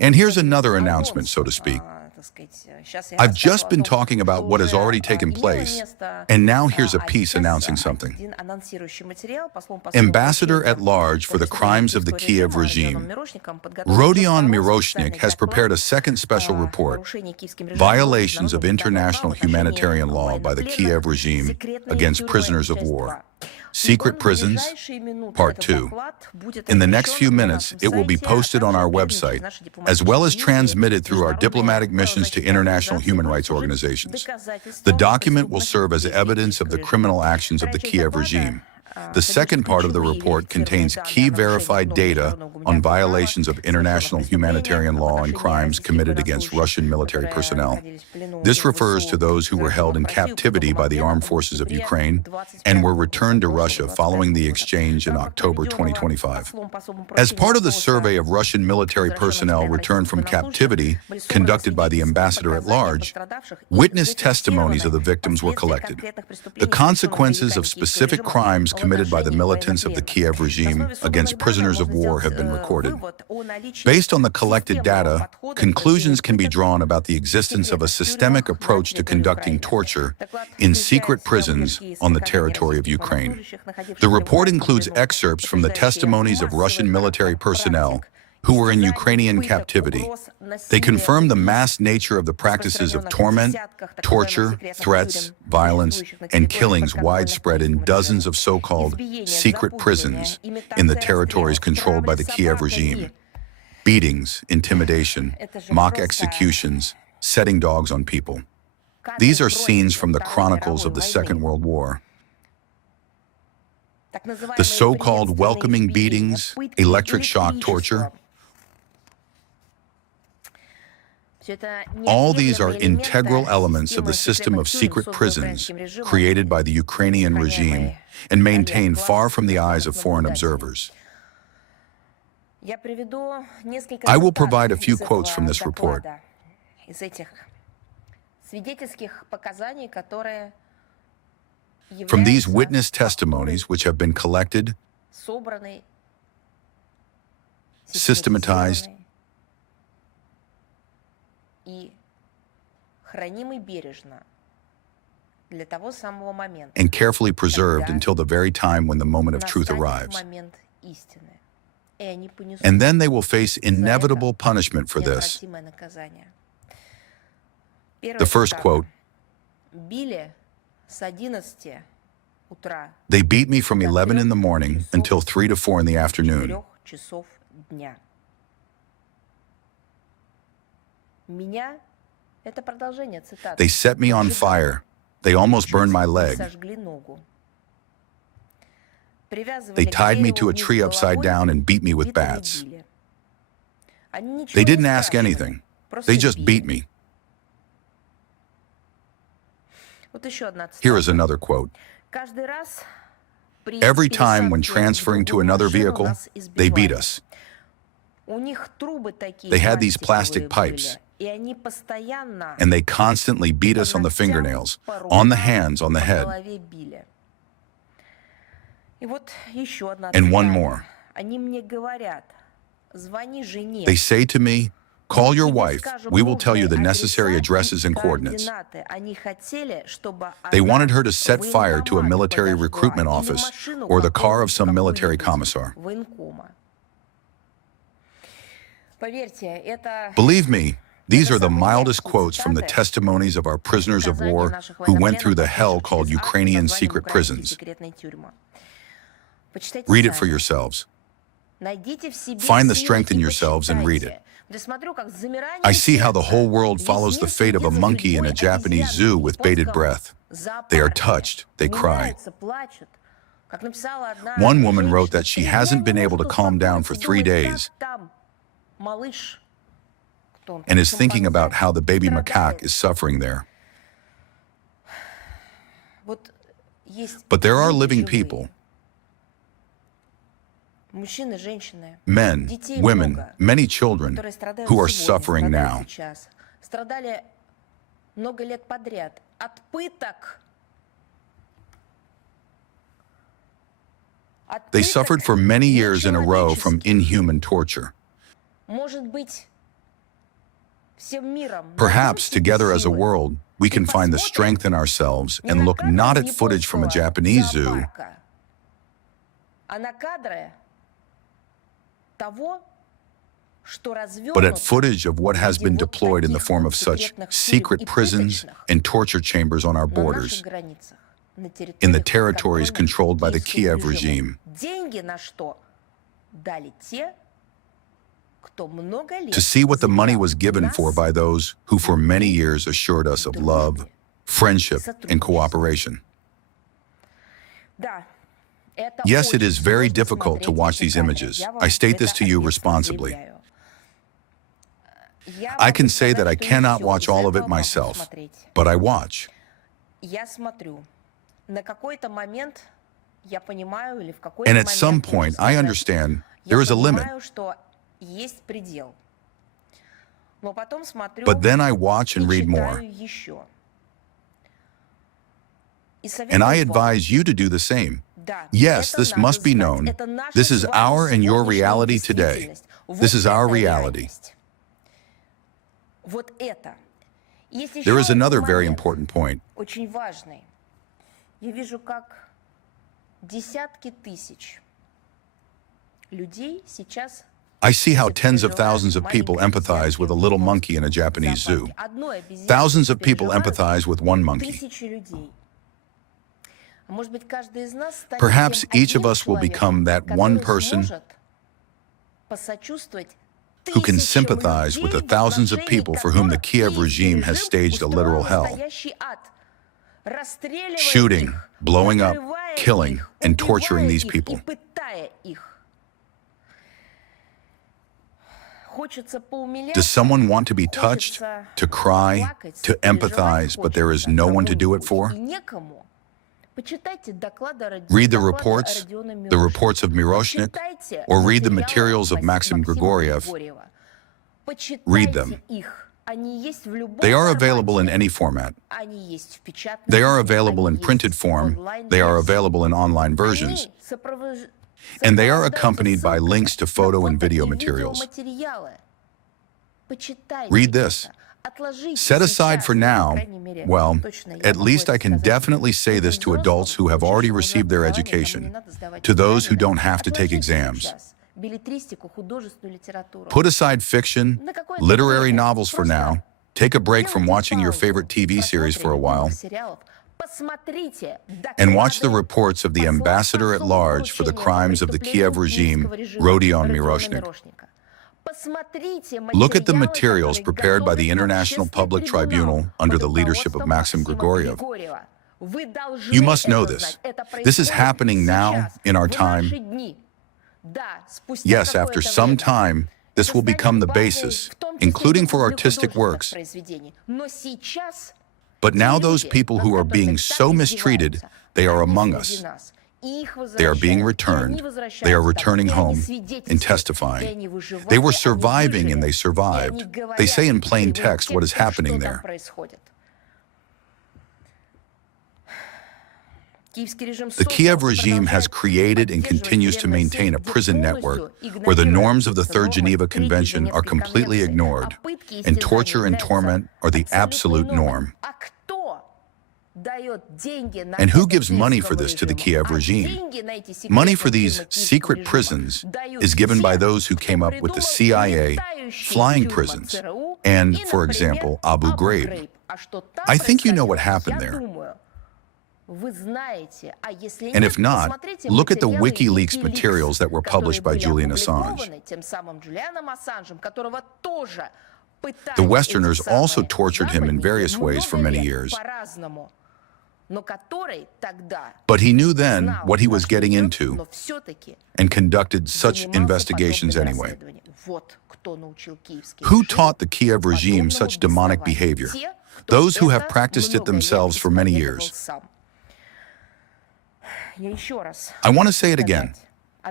And here's another announcement, so to speak. I've just been talking about what has already taken place, and now here's a piece announcing something. Ambassador at Large for the Crimes of the Kiev Regime, Rodion Miroshnik, has prepared a second special report, Violations of International Humanitarian Law by the Kiev Regime Against Prisoners of War. Secret Prisons, Part 2. In the next few minutes, it will be posted on our website, as well as transmitted through our diplomatic missions to international human rights organizations. The document will serve as evidence of the criminal actions of the Kiev regime. The second part of the report contains key verified data on violations of international humanitarian law and crimes committed against Russian military personnel. This refers to those who were held in captivity by the armed forces of Ukraine and were returned to Russia following the exchange in October 2025. As part of the survey of Russian military personnel returned from captivity conducted by the ambassador at large, witness testimonies of the victims were collected. The consequences of specific crimes committed by the militants of the Kiev regime against prisoners of war have been recorded. Based on the collected data, conclusions can be drawn about the existence of a systemic approach to conducting torture in secret prisons on the territory of Ukraine. The report includes excerpts from the testimonies of Russian military personnel who were in Ukrainian captivity. They confirm the mass nature of the practices of torment, torture, threats, violence, and killings widespread in dozens of so-called secret prisons in the territories controlled by the Kiev regime. Beatings, intimidation, mock executions, setting dogs on people. These are scenes from the chronicles of the Second World War. The so-called welcoming beatings, electric shock torture, all these are integral elements of the system of secret prisons created by the Ukrainian regime and maintained far from the eyes of foreign observers. I will provide a few quotes from this report. From these witness testimonies, which have been collected, systematized, and carefully preserved until the very time when the moment of truth arrives. And then they will face inevitable punishment for this. The first quote, "They beat me from 11 in the morning until 3 to 4 in the afternoon. They set me on fire. They almost burned my leg. They tied me to a tree upside down and beat me with bats. They didn't ask anything. They just beat me." Here is another quote. "Every time when transferring to another vehicle, they beat us. They had these plastic pipes, and they constantly beat us on the fingernails, on the hands, on the head." And one more. "They say to me, 'Call your wife, we will tell you the necessary addresses and coordinates.' They wanted her to set fire to a military recruitment office or the car of some military commissar." Believe me, these are the mildest quotes from the testimonies of our prisoners of war who went through the hell called Ukrainian secret prisons. Read it for yourselves. Find the strength in yourselves and read it. I see how the whole world follows the fate of a monkey in a Japanese zoo with bated breath. They are touched, they cry. One woman wrote that she hasn't been able to calm down for 3 days and is thinking about how the baby macaque is suffering there. But there are living people, men, women, many children, who are suffering now. They suffered for many years in a row from inhuman torture. Perhaps together as a world, we can find the strength in ourselves and look not at footage from a Japanese zoo, but at footage of what has been deployed in the form of such secret prisons and torture chambers on our borders, in the territories controlled by the Kiev regime. To see what the money was given for by those who for many years assured us of love, friendship, and cooperation. Yes, it is very difficult to watch these images. I state this to you responsibly. I can say that I cannot watch all of it myself, but I watch. And at some point, I understand there is a limit. But then I watch and read more. And I advise you to do the same. Yes, this must be known. This is our and your reality today. This is our reality. There is another very important point. I see how tens of thousands of people empathize with a little monkey in a Japanese zoo. Thousands of people empathize with one monkey. Perhaps each of us will become that one person who can sympathize with the thousands of people for whom the Kiev regime has staged a literal hell. Shooting, blowing up, killing, and torturing these people. Does someone want to be touched, to cry, to empathize, but there is no one to do it for? Read the reports of Miroshnik, or read the materials of Maxim Grigoriev. Read them. They are available in any format. They are available in printed form. They are available in online versions. And they are accompanied by links to photo and video materials. Read this. Set aside for now, well, at least I can definitely say this to adults who have already received their education, to those who don't have to take exams. Put aside fiction, literary novels for now. Take a break from watching your favorite TV series for a while. And watch the reports of the ambassador at large for the crimes of the Kiev regime, Rodion Miroshnik. Look at the materials prepared by the International Public Tribunal under the leadership of Maxim Grigoriev. You must know this. This is happening now, in our time. Yes, after some time, this will become the basis, including for artistic works. But now those people who are being so mistreated, they are among us. They are being returned. They are returning home and testifying. They were surviving and they survived. They say in plain text what is happening there. The Kiev regime has created and continues to maintain a prison network where the norms of the Third Geneva Convention are completely ignored, and torture and torment are the absolute norm. And who gives money for this to the Kiev regime? Money for these secret prisons is given by those who came up with the CIA flying prisons and, for example, Abu Ghraib. I think you know what happened there. And if not, look at the WikiLeaks materials that were published by Julian Assange. The Westerners also tortured him in various ways for many years. But he knew then what he was getting into and conducted such investigations anyway. Who taught the Kiev regime such demonic behavior? Those who have practiced it themselves for many years. I want to say it again.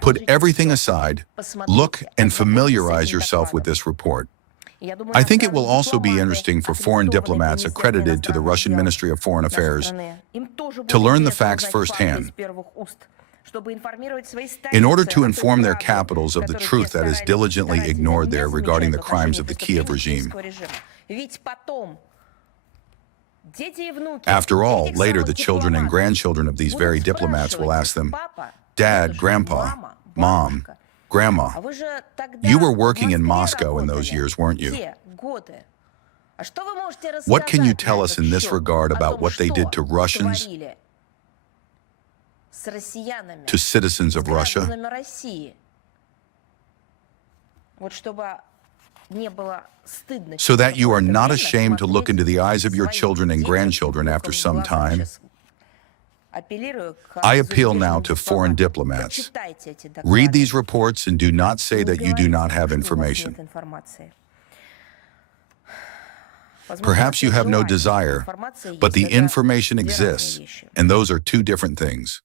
Put everything aside, look and familiarize yourself with this report. I think it will also be interesting for foreign diplomats accredited to the Russian Ministry of Foreign Affairs to learn the facts firsthand. in order to inform their capitals of the truth that is diligently ignored there regarding the crimes of the Kiev regime. After all, later the children and grandchildren of these very diplomats will ask them, "Dad, Grandpa, Mom, Grandma, you were working in Moscow in those years, weren't you? What can you tell us in this regard about what they did to Russians, to citizens of Russia?" So that you are not ashamed to look into the eyes of your children and grandchildren after some time. I appeal now to foreign diplomats. Read these reports and do not say that you do not have information. Perhaps you have no desire, but the information exists, and those are two different things.